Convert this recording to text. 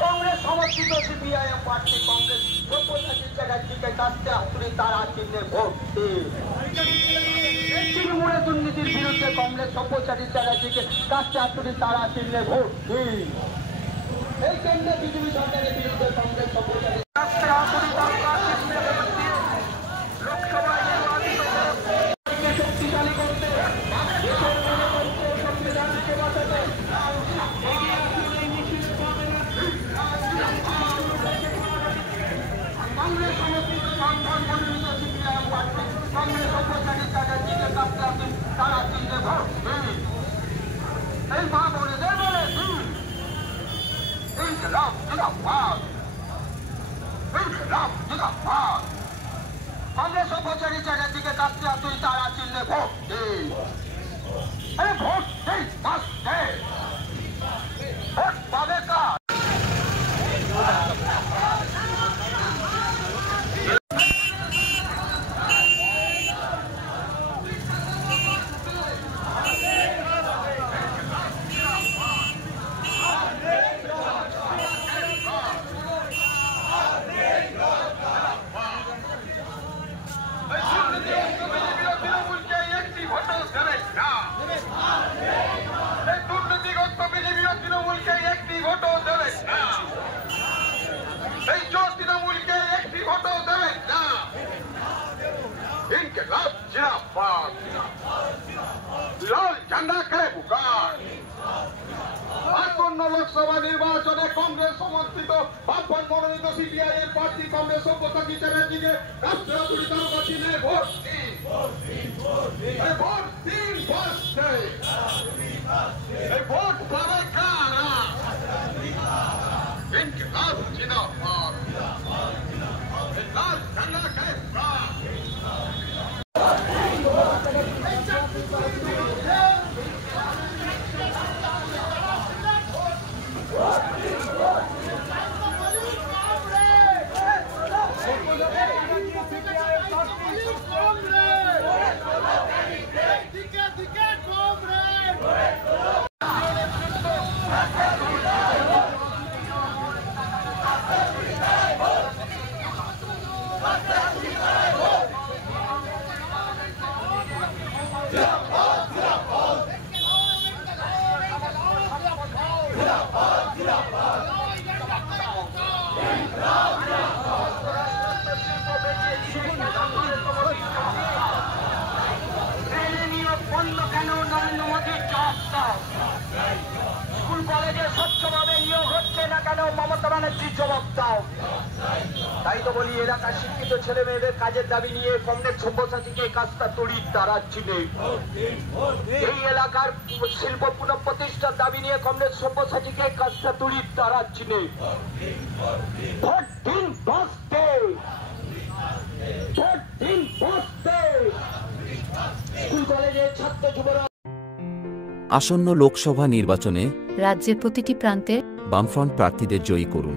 कांग्रेस समर्थित CPIM party Congress Sabyasachi চ্যাটার্জিকে কাস্তে হাতুড়ি তারা চিহ্নে ভোট দিন। তৃণমূলের দুর্নীতির বিরুদ্ধে কংগ্রেস সব্যসাচী চ্যাটার্জিকে কাস্তে হাতুড়ি তারা চিহ্নে ভোট দিন। এই কেন্দ্রে বিজেপি সরকারের বিরুদ্ধে কংগ্রেস সব্যসাচী কাস্তে হাতুড়ি তারা চিহ্নে ভোট দিন। লোকসভায় নির্বাচিত শক্তিশালী করতে দেশের গণতন্ত্র সংবিধানকে বাঁচাতে कांग्रेस समर्थित संगठन मनोनीत सीपीआईएम पार्टी कांग्रेस सब्यसाची চ্যাটার্জিকে কাস্তে হাতুড়ি তারা চিহ্নে ভোট দিন। এই মা বোনেদের বলে দিন ইনকিলাব জিন্দাবাদ, ইনকিলাব জিন্দাবাদ। कांग्रेस सब्यसाची চ্যাটার্জিকে কাস্তে হাতুড়ি তারা চিহ্নে ভোট দিন। अरे ভোট দিন, বাস দে ভোট পাবে কার? लोकसभा निर्वाचन कांग्रेस समर्थित बामपन मनोनीत सीपीआईएम पार्टी कांग्रेस सब्यसाची চ্যাটার্জিকে কাস্তে হাতুড়ি তারা চিহ্নে ভোট দিন। ভোট দিন, বাস দে ভোট পাবে কারা? ইনকিলাব জিন্দাবাদ, লাল ঝান্ডা কায়েম। স্কুল কলেজে স্বচ্ছভাবে নিয়োগ হচ্ছে না কেন? মমতা ব্যানার্জি জবাব দাও। তাই তো বলি, এলাকার শিক্ষিত ছেলে মেয়েদের কাজের দাবি নিয়ে কংগ্রেস সব্যসাচীকে কাস্তে হাতুড়ি তারা চিহ্নে। এই এলাকার শিল্প পুনঃপ্রতিষ্ঠার দাবি নিয়ে কংগ্রেস সব্যসাচীকে কাস্তে হাতুড়ি তারা চিহ্নে ভোট দিন, বাস দে ভোট দিন, বাস দে। স্কুল কলেজের ছাত্র যুবরা আসন্ন লোকসভা নির্বাচনে রাজ্যের প্রতিটি প্রান্তে বামফ্রন্ট প্রার্থীদের জয়ী করুন।